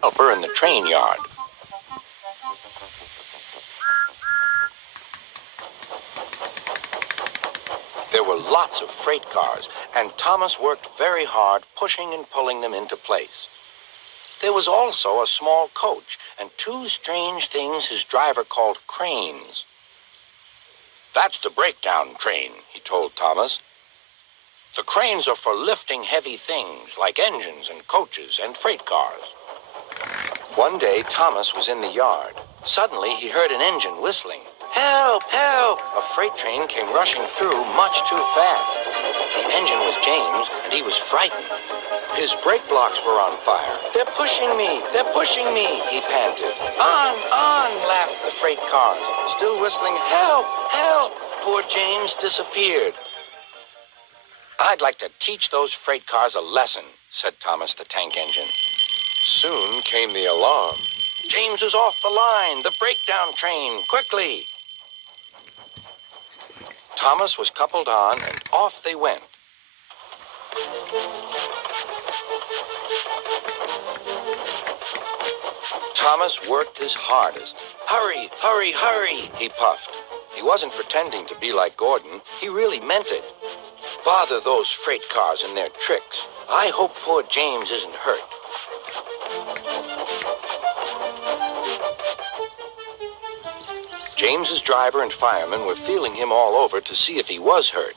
helper in the train yard. There were lots of freight cars, and Thomas worked very hard pushing and pulling them into place. There was also a small coach and two strange things his driver called cranes. "That's the breakdown train," he told Thomas. "The cranes are for lifting heavy things like engines and coaches and freight cars." One day, Thomas was in the yard. Suddenly, he heard an engine whistling. "Help! Help!" A freight train came rushing through much too fast. The engine was James, and he was frightened. His brake blocks were on fire. "They're pushing me! They're pushing me!" he panted. On, laughed the freight cars, still whistling, "Help! Help!" Poor James disappeared. "I'd like to teach those freight cars a lesson," said Thomas the tank engine. Soon came the alarm. "James is off the line! The breakdown train! Quickly!" Thomas was coupled on, and off they went. Thomas worked his hardest. "Hurry, hurry, hurry," he puffed. He wasn't pretending to be like Gordon. He really meant it. "Bother those freight cars and their tricks. I hope poor James isn't hurt." James's driver and firemen were feeling him all over to see if he was hurt.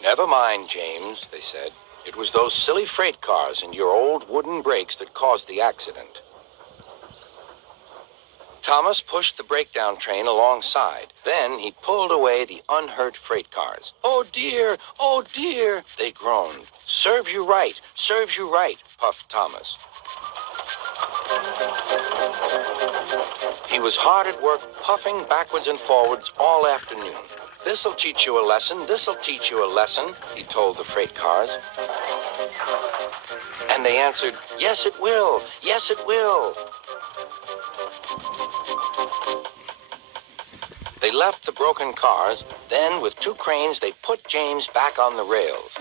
"Never mind, James," they said. "It was those silly freight cars and your old wooden brakes that caused the accident." Thomas pushed the breakdown train alongside. Then he pulled away the unhurt freight cars. "Oh dear, they groaned. Serves you right, puffed Thomas. He was hard at work, puffing backwards and forwards all afternoon. "This'll teach you a lesson, he told the freight cars. And they answered, yes, it will. They left the broken cars. Then, with two cranes, they put James back on the rails.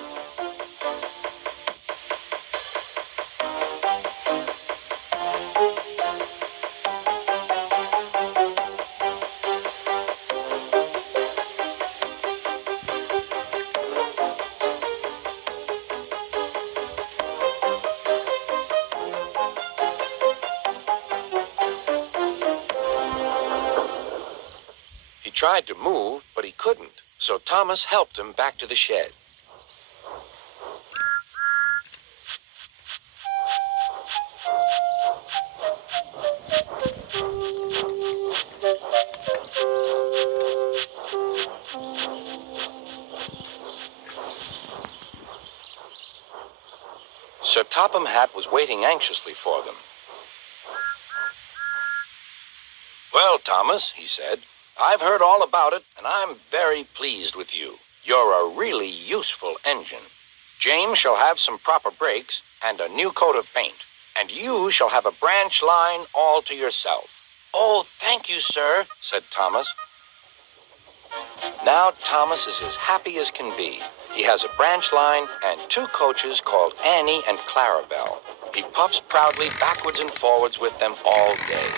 He tried to move, but he couldn't, so Thomas helped him back to the shed. Sir Topham Hatt was waiting anxiously for them. "Well, Thomas," he said, "I've heard all about it, and I'm very pleased with you. You're a really useful engine. James shall have some proper brakes and a new coat of paint, and you shall have a branch line all to yourself." "Oh, thank you, sir," said Thomas. Now Thomas is as happy as can be. He has a branch line and two coaches called Annie and Clarabelle. He puffs proudly backwards and forwards with them all day.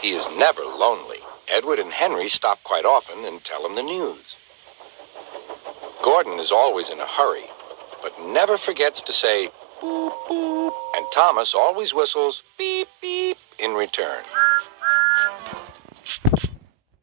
He is never lonely. Edward and Henry stop quite often and tell him the news. Gordon is always in a hurry, but never forgets to say, boop, boop, and Thomas always whistles, beep, beep, in return.